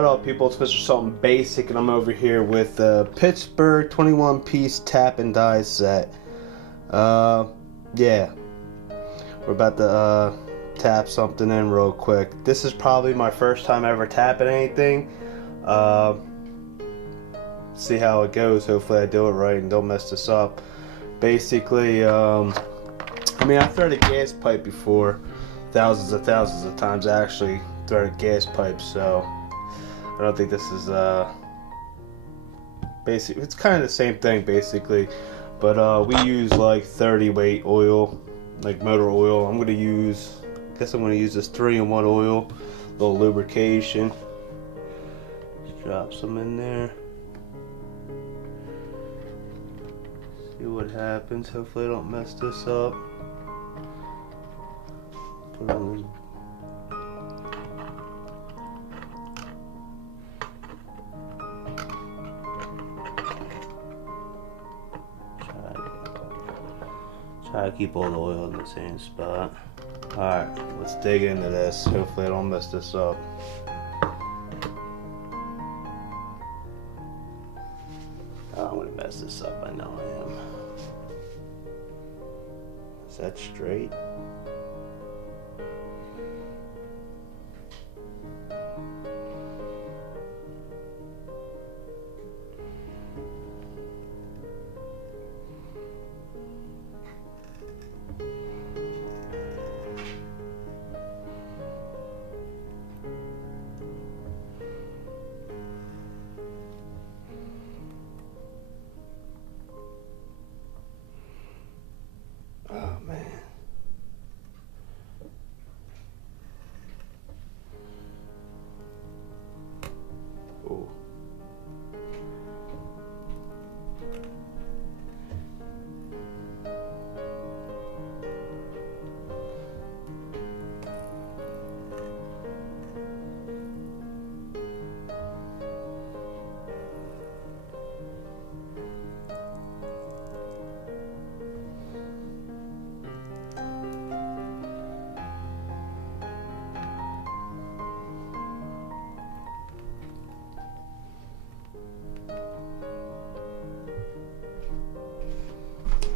What up, people? It's Mr. Something Basic, and I'm over here with the Pittsburgh 21-piece tap and die set. Yeah, we're about to tap something in real quick. This is probably my first time ever tapping anything. See how it goes. Hopefully I do it right and don't mess this up. Basically, I mean, I've threaded a gas pipe before, thousands of times. I actually threaded gas pipes, so I don't think this is basic. It's kind of the same thing basically, but we use like 30 weight oil, like motor oil. I guess I'm gonna use this 3-in-1 oil, little lubrication. Just drop some in there. See what happens. Hopefully I don't mess this up. Put on this. Try to keep all the oil in the same spot. Alright, let's dig into this. Hopefully I don't mess this up. Oh, I'm gonna mess this up. I know I am. Is that straight? Oh man. Oh.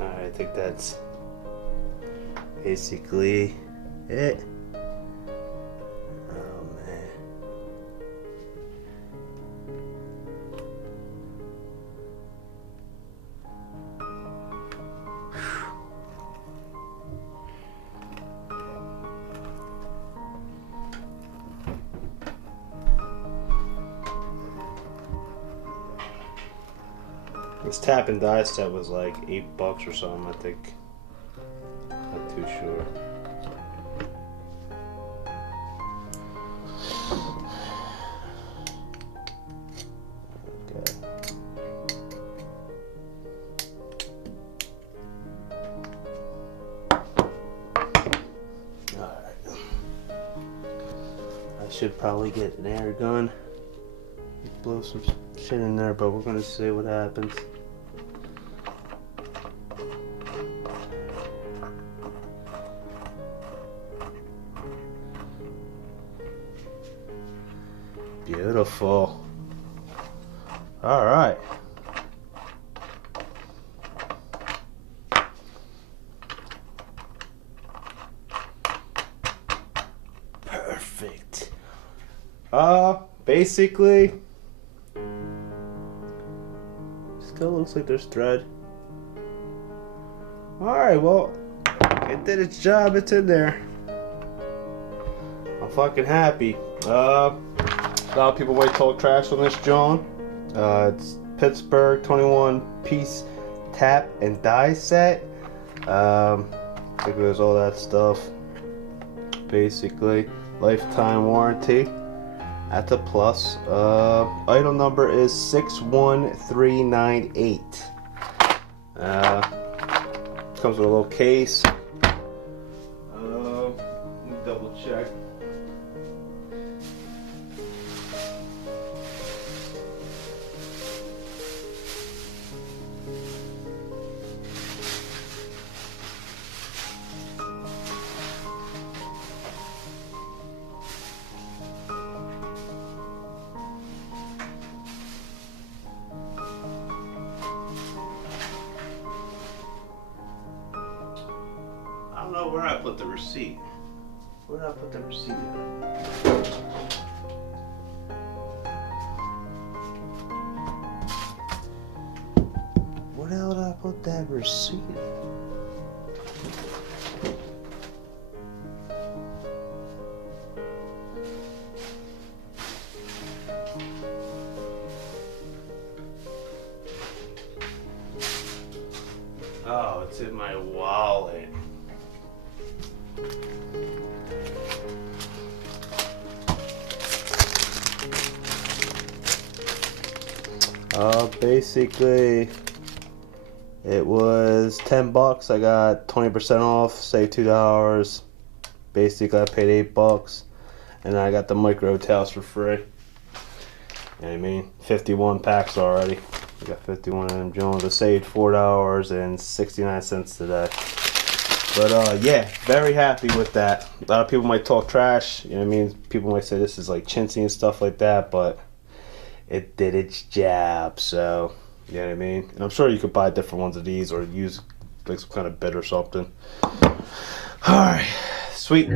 I think that's basically it. Oh man. This tap and die set was like $8 or something, I think. Not too sure. Okay. Alright. I should probably get an air gun. Blow some shit in there, but we're gonna see what happens. Beautiful. All right. Perfect. Basically, still looks like there's thread. All right, well, it did its job. It's in there. I'm fucking happy. A lot of people might talk trash on this John. It's Pittsburgh 21-piece tap and die set. I think there's all that stuff. Basically, lifetime warranty at the plus. Item number is 61398. Comes with a little case. Let me double check. where did I put the receipt? Where did I put the receipt at? Where the hell did I put that receipt? Oh, it's in my wallet. Basically, it was $10. I got 20% off, saved $2. Basically, I paid $8, and I got the micro towels for free. You know what I mean? 51 packs already. I got 51 of them Jones. I saved $4.69 today. But yeah, very happy with that. A lot of people might talk trash. You know what I mean? People might say this is like chintzy and stuff like that, but it did its job. So, you know what I mean? And I'm sure you could buy different ones of these or use like some kind of bit or something. All right, sweet.